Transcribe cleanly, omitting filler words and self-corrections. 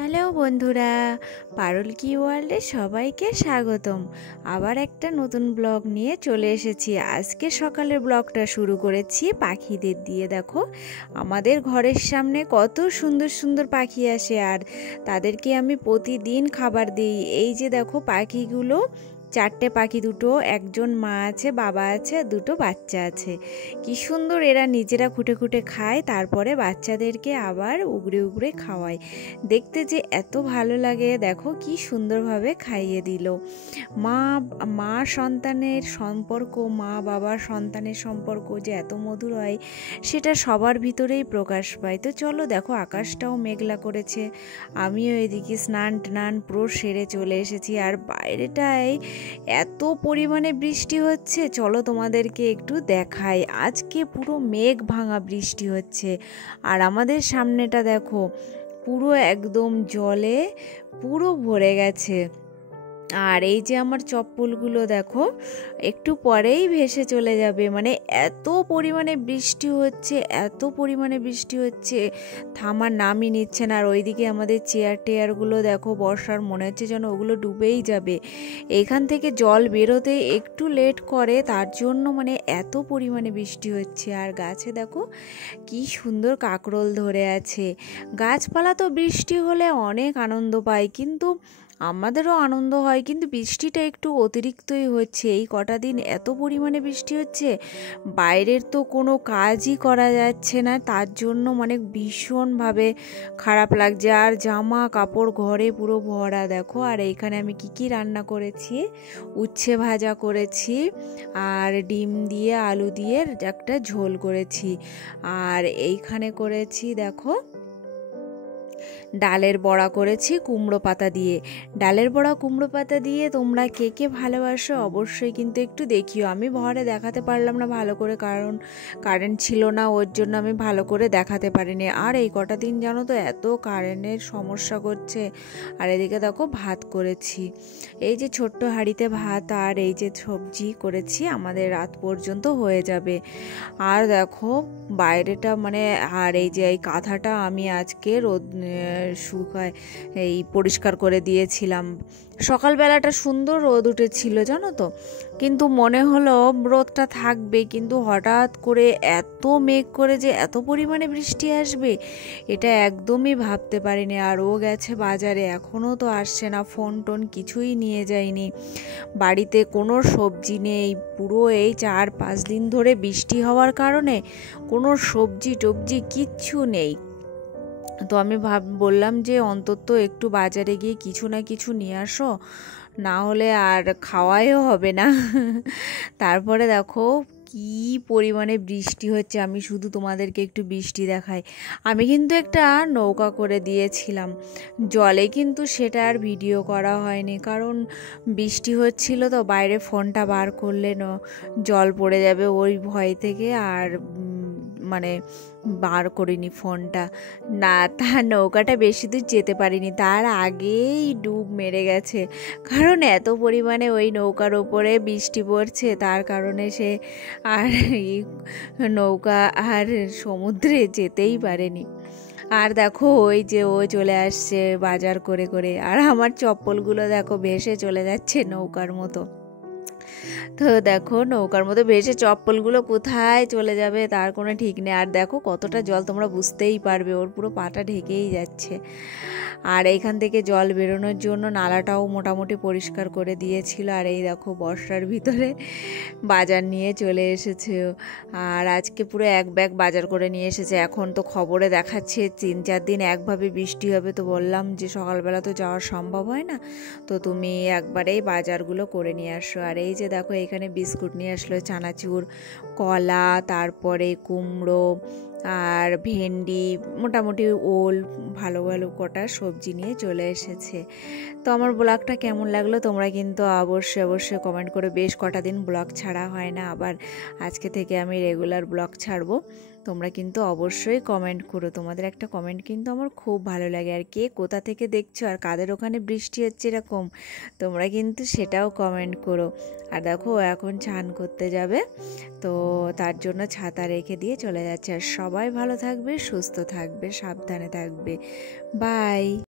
Hello বন্ধুরা, পারুল কি ওয়ার্ল্ডে সবাইকে স্বাগতম। আবার একটা নতুন ব্লগ নিয়ে চলে এসেছি। আজকে সকালের ব্লগটা শুরু করেছি পাখিদের দিয়ে। দেখো আমাদের ঘরের সামনে কত সুন্দর সুন্দর পাখি আসে, আর তাদেরকে আমি প্রতিদিন খাবার দিই। এই যে দেখো পাখিগুলো, চারটে পাখি, দুটো একজন মা আছে, বাবা আছে, দুটো বাচ্চা আছে। কি সুন্দর এরা নিজেরা খুঁটে খুঁটে খায়, তারপরে বাচ্চাদেরকে আবার উগড়ে উগড়ে খাওয়ায়। দেখতে যে এত ভালো লাগে, দেখো কি সুন্দরভাবে খাইয়ে দিল। মা সন্তানের সম্পর্ক, মা বাবার সন্তানের সম্পর্ক যে এত মধুর হয়, সেটা সবার ভিতরেই প্রকাশ পায়। তো চলো, দেখো আকাশটাও মেঘলা করেছে। আমিও এদিকে স্নান টান পুরো সেরে চলে এসেছি, আর বাইরেটায় এত পরিমাণে বৃষ্টি হচ্ছে। চলো তোমাদেরকে একটু দেখাই। আজকে পুরো মেঘ ভাঙা বৃষ্টি হচ্ছে, আর আমাদের সামনেটা দেখো পুরো একদম জলে পুরো ভরে গেছে। আর এই যে আমার চপ্পলগুলো দেখো একটু পরেই ভেসে চলে যাবে। মানে এত পরিমাণে বৃষ্টি হচ্ছে, এত পরিমাণে বৃষ্টি হচ্ছে, থামার নামই নিচ্ছে না। আর ওইদিকে আমাদের চেয়ার টেয়ারগুলো দেখো বর্ষার, মনে হচ্ছে যেন ওগুলো ডুবেই যাবে। এখান থেকে জল বেরোতে একটু লেট করে, তার জন্য মানে এত পরিমাণে বৃষ্টি হচ্ছে। আর গাছে দেখো কি সুন্দর কাকরোল ধরে আছে। গাছপালা তো বৃষ্টি হলে অনেক আনন্দ পায়, কিন্তু আমাদেরও আনন্দ হয়, কিন্তু বৃষ্টিটা একটু অতিরিক্তই হচ্ছে। এই কটা দিন এত পরিমাণে বৃষ্টি হচ্ছে, বাইরের তো কোনো কাজই করা যাচ্ছে না। তার জন্য মানে ভীষণভাবে খারাপ লাগছে। আর জামা কাপড় ঘরে পুরো ভরা দেখো। আর এইখানে আমি কি রান্না করেছি, উচ্ছে ভাজা করেছি, আর ডিম দিয়ে আলু দিয়ে একটা ঝোল করেছি। আর এইখানে করেছি দেখো ডালের বড়া করেছি কুমড়ো পাতা দিয়ে। ডালের বড়া কুমড়ো পাতা দিয়ে তোমরা কে কে ভালোবাসো অবশ্যই কিন্তু একটু দেখিও। আমি ঘরে দেখাতে পারলাম না ভালো করে, কারণ কারেন্ট ছিল না, ওর জন্য আমি ভালো করে দেখাতে পারিনি। আর এই কটা দিন জানো তো এত কারেন্টের সমস্যা করছে। আর এদিকে দেখো ভাত করেছি, এই যে ছোট্ট হাঁড়িতে ভাত, আর এই যে সবজি করেছি, আমাদের রাত পর্যন্ত হয়ে যাবে। আর দেখো বাইরেটা মানে, আর এই যে এই কাঁথাটা আমি আজকে রোদ শুকায় এই পরিষ্কার করে দিয়েছিলাম। সকালবেলাটা সুন্দর রোদ উঠেছিল জানো তো, কিন্তু মনে হলো রোদটা থাকবে, কিন্তু হঠাৎ করে এত মেঘ করে যে এত পরিমাণে বৃষ্টি আসবে, এটা একদমই ভাবতে পারিনি। আর ও গেছে বাজারে, এখনও তো আসছে না, ফোন টোন কিছুই নিয়ে যায়নি। বাড়িতে কোনো সবজি নেই, পুরো এই 4-5 দিন ধরে বৃষ্টি হওয়ার কারণে কোনো সবজি টবজি কিচ্ছু নেই। তো আমি বললাম যে অন্তত একটু বাজারে গিয়ে কিছু না কিছু নিয়ে আসো, না হলে আর খাওয়াইও হবে না। তারপরে দেখো কি পরিমাণে বৃষ্টি হচ্ছে। আমি শুধু তোমাদেরকে একটু বৃষ্টি দেখাই। আমি কিন্তু একটা নৌকা করে দিয়েছিলাম জলে, কিন্তু সেটা আর ভিডিও করা হয়নি, কারণ বৃষ্টি হচ্ছিল তো, বাইরে ফোনটা বার করলে জল পড়ে যাবে ওই ভয় থেকে, আর মানে বার করিনি ফোনটা। না, তার নৌকাটা বেশি দূর যেতে পারিনি, তার আগেই ডুব মেরে গেছে, কারণ এত পরিমাণে ওই নৌকার ওপরে বৃষ্টি পড়ছে, তার কারণে সে আর নৌকা আর সমুদ্রে যেতেই পারেনি। আর দেখো ওই যে ও চলে আসছে বাজার করে করে, আর আমার চপ্পলগুলো দেখো ভেসে চলে যাচ্ছে নৌকার মতো। তো দেখো নৌকার মতো ভেসে চপ্পলগুলো কোথায় চলে যাবে তার কোনো ঠিক নেই। আর দেখো কতটা জল, তোমরা বুঝতেই পারবে, ওর পুরো পাটা ঢেকেই যাচ্ছে। আর এইখান থেকে জল বেরোনোর জন্য নালাটাও মোটামুটি পরিষ্কার করে দিয়েছিল। আর এই দেখো বর্ষার ভিতরে বাজার নিয়ে চলে এসেছে। আর আজকে পুরো এক ব্যাগ বাজার করে নিয়ে এসেছে। এখন তো খবরে দেখাচ্ছে 3-4 দিন একভাবে বৃষ্টি হবে, তো বললাম যে সকালবেলা তো যাওয়া সম্ভব হয় না, তো তুমি একবারেই বাজারগুলো করে নিয়ে আসো। আর এই যে দেখো এখানে বিস্কুট নিয়ে আসলো, চানাচুর, কলা, তারপরে কুমড়ো আর ভেন্ডি, মোটামুটি ওল, ভালো ভালো কটা সবজি নিয়ে চলে এসেছে। তো আমার ব্লগটা কেমন লাগলো তোমরা কিন্তু অবশ্যই কমেন্ট করে। বেশ কটা দিন ব্লগ ছাড়া হয় না, আবার আজকে থেকে আমি রেগুলার ব্লগ ছাড়বো। তোমরা কিন্তু অবশ্যই কমেন্ট করো, তোমাদের একটা কমেন্ট কিন্তু আমার খুব ভালো লাগে। আর কে কোথা থেকে দেখছো, আর কাদের ওখানে বৃষ্টি হচ্ছে এরকম, তোমরা কিন্তু সেটাও কমেন্ট করো। আর দেখো এখন স্নান করতে যাবে, তো তার জন্য ছাতা রেখে দিয়ে চলে যাচ্ছে। আর সবাই ভালো থাকবে, সুস্থ থাকবে, সাবধানে থাকবে। বাই।